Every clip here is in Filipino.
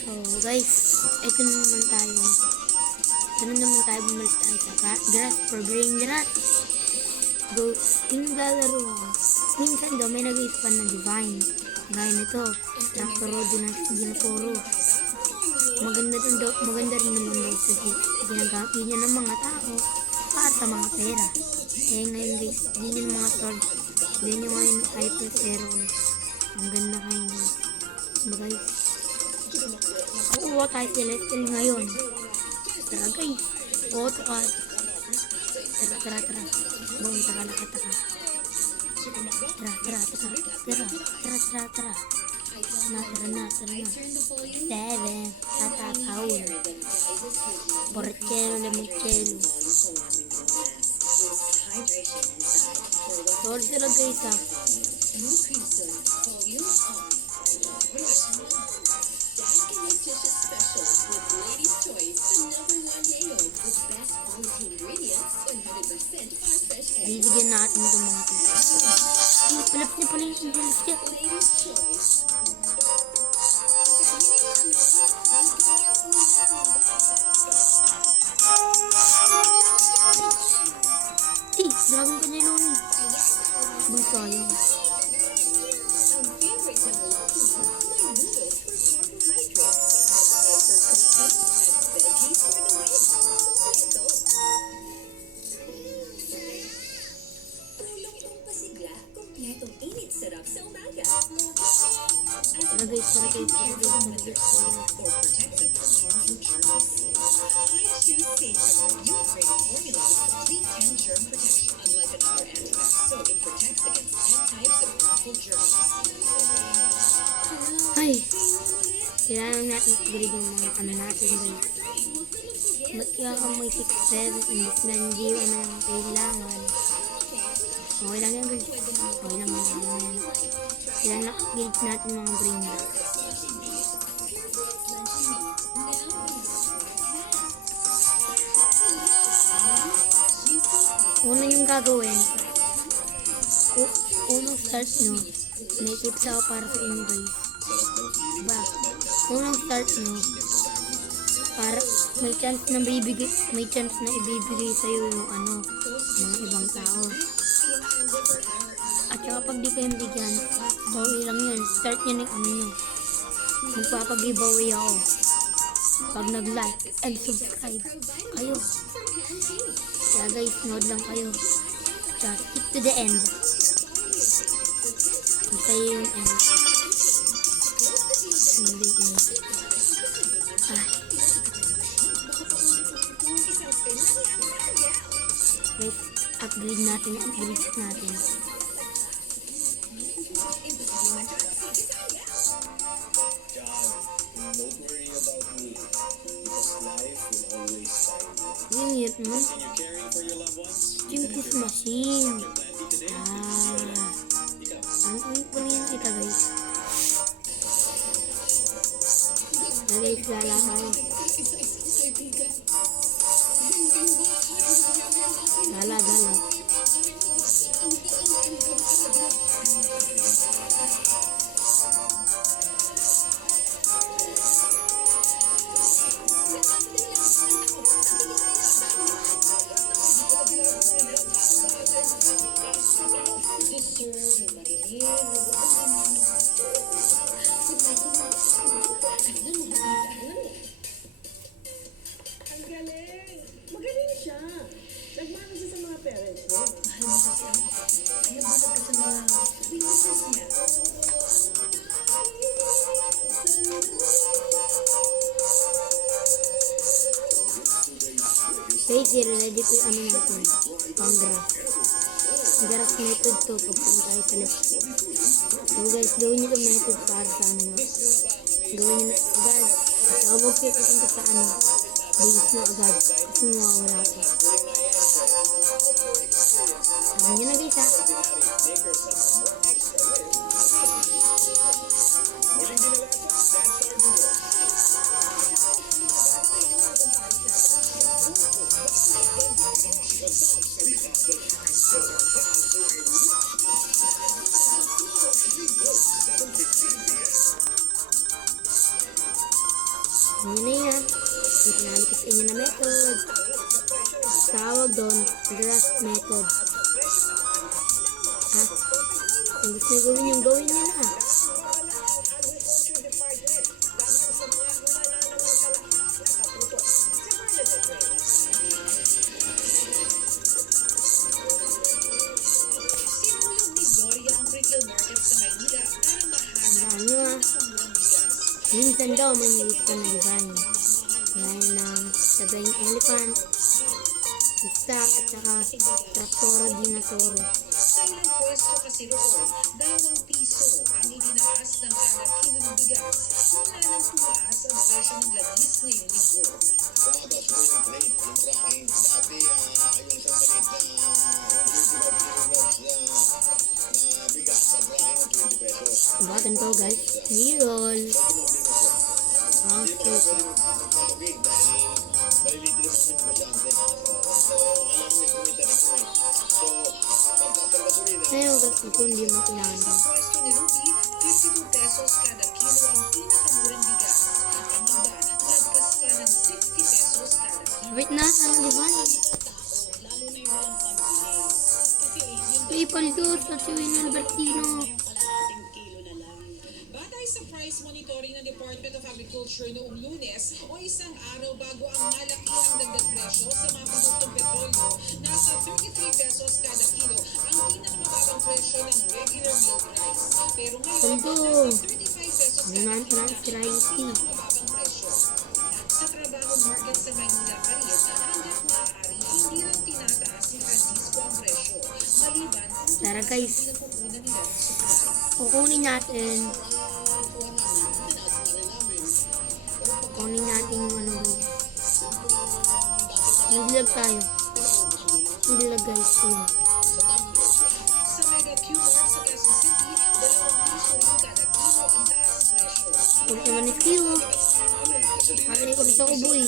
So guys, ito na naman tayo. Bumalik tayo sa grass for brain rat. Go, yung lalaro ako. Minsan daw may nag-ispan na divine. Gaya nito, Nakoro, Dinasoro. Maganda rin naman daw sa ginagamit niya ng mga tao para sa mga pera. Eh ngayon guys, din yung mga sword. Din yung ngayon hyper zero. Ang ganda kayo guys. Guys, kukuha tayo celestial ngayon. Tara guys. Auto ka. Tara. Bawang taka. Tara. Na. 7. Tatakaw. Porchelo, limoncello. Solid sila guys ha. Bibigyan natin itong mga ito. Palap niya pala yung injuries niya. Dragon ka niya nun. Bang sayang. Ay, kailangan natin upgrade yung mga ano natin guys. Ba't kaya kung may 6-7 imbis na hindi ano yung kailangan. Okay lang yan guys. Okay lang yan. Kailangan na upgrade natin mga brain rock. Una yung gagawin. Unang start nyo. May tips ako para sa inyo guys. Diba? Unang start nyo. Para may chance na ibibigay sa'yo yung mga ibang tao. At saka pag di kayo bigyan, bawi lang yun. Start nyo ng nyo. Magpapag-giveaway ako. Pag nag-like and subscribe kayo. Kaya guys, nood lang kayo. At stick to the end. Hintay yung end. Hindi end. Ay. Guys, upgrade natin. Yung yun mo. Yung kiss machine. Ano po niyan kita guys. Guys, lala tayo. Gala. Magaling siya. Nagmano siya sa mga parents mo. Mahal mo kasi ang papa. Kaya balag ka sa mga weaknesses niya. Guys, i-ready ko yung natin. Pang-grass. Grass method to papunta tayo sa left. So guys, gawin nyo yung method para sa gawin nyo agad. At huwag kayo papunta sa base nyo agad. Kasi mawawala ko. Sabi nyo na guys ha. Yun na yun. Yung pinali ko sa inyo na method. Tawag doon, grass method. Ha? Kung gusto nyo gawin yung gawin nyo na. Tandaan nyo ha. Minsan daw may naiit ka na design. Gaya ng sabay elephant, isa at saka Traptora Dinosauro. Sa ilang pwesto kasi roon, 2 piso ang itinaas ng kada kilo ng bigas mula nang tumaas ang presyo ng langis ngayong linggo. Tumataas po yung plate, yung tracking. Dati, yung isang maliit na yung 25 kilograms na bigas, ang tracking ng 20 pesos. Diba? Ganito guys. Mirror. So, tumoble na siya. Hindi pa Okay. pwede magpalubig dahil malilitin naman kami negosyante. So, alam niya kumita rin kami. So, pagtaas ang gasolina, Ngayon guys, ito hindi mo kailangan Sa daw. pwesto ni Ruby, 52 pesos kada kilo ang pinakamurang bigas. Ang iba, lagpas pa ng 60 pesos kada kilo. Wait na, sana diba? Lalo na yung walang pambili. Kasi yung PayPal goods at si Win Albertino. kalahating kilo na lang. Batay sa price monitoring ng Department of Agriculture noong Lunes o isang araw bago ang malakihang dagdag presyo sa mga produktong petrolyo, nasa 33 pesos kada kilo ang pinakamababang presyo ng regular milled rice. Pero ngayon, Ito. nasa 35 pesos Ano kada na ang kilo ang transparency? pinakamababang presyo. Sa trabaho market sa Manila pa rin, hanggat maaari, hindi raw tinataas ni Francisco ang presyo. Maliban kung Tara, tumaas guys. ang pinagkukunan nila ng supply. Kukunin natin. kuha namin, tinaas na rin namin. Kukunin natin yung ano guys. Naglag tayo. Naglag guys. Yun. Sa Mega Q-Mart sa Quezon City, 2 piso rin kada kilo ang taas presyo. Kulit naman ni Kilo. Ano eh, gasolina. Pakilay ko dito ko boy.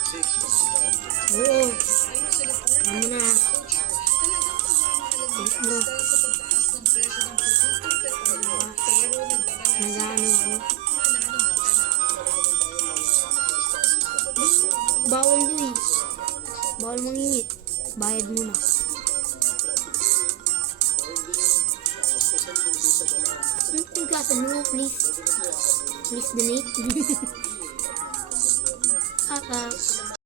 55, Oo. Ayon sa Department Ano na. of Agriculture, talagang pagmamahalang Kulit bigas mo. dahil sa pagtaas ng presyo ng produktong petrolyo. Pero nagdadala Nag-ano ako. mananamantala. Bawal yun eh. Bawal mangingit. Bayad muna. Yung klase mo, please. Please donate.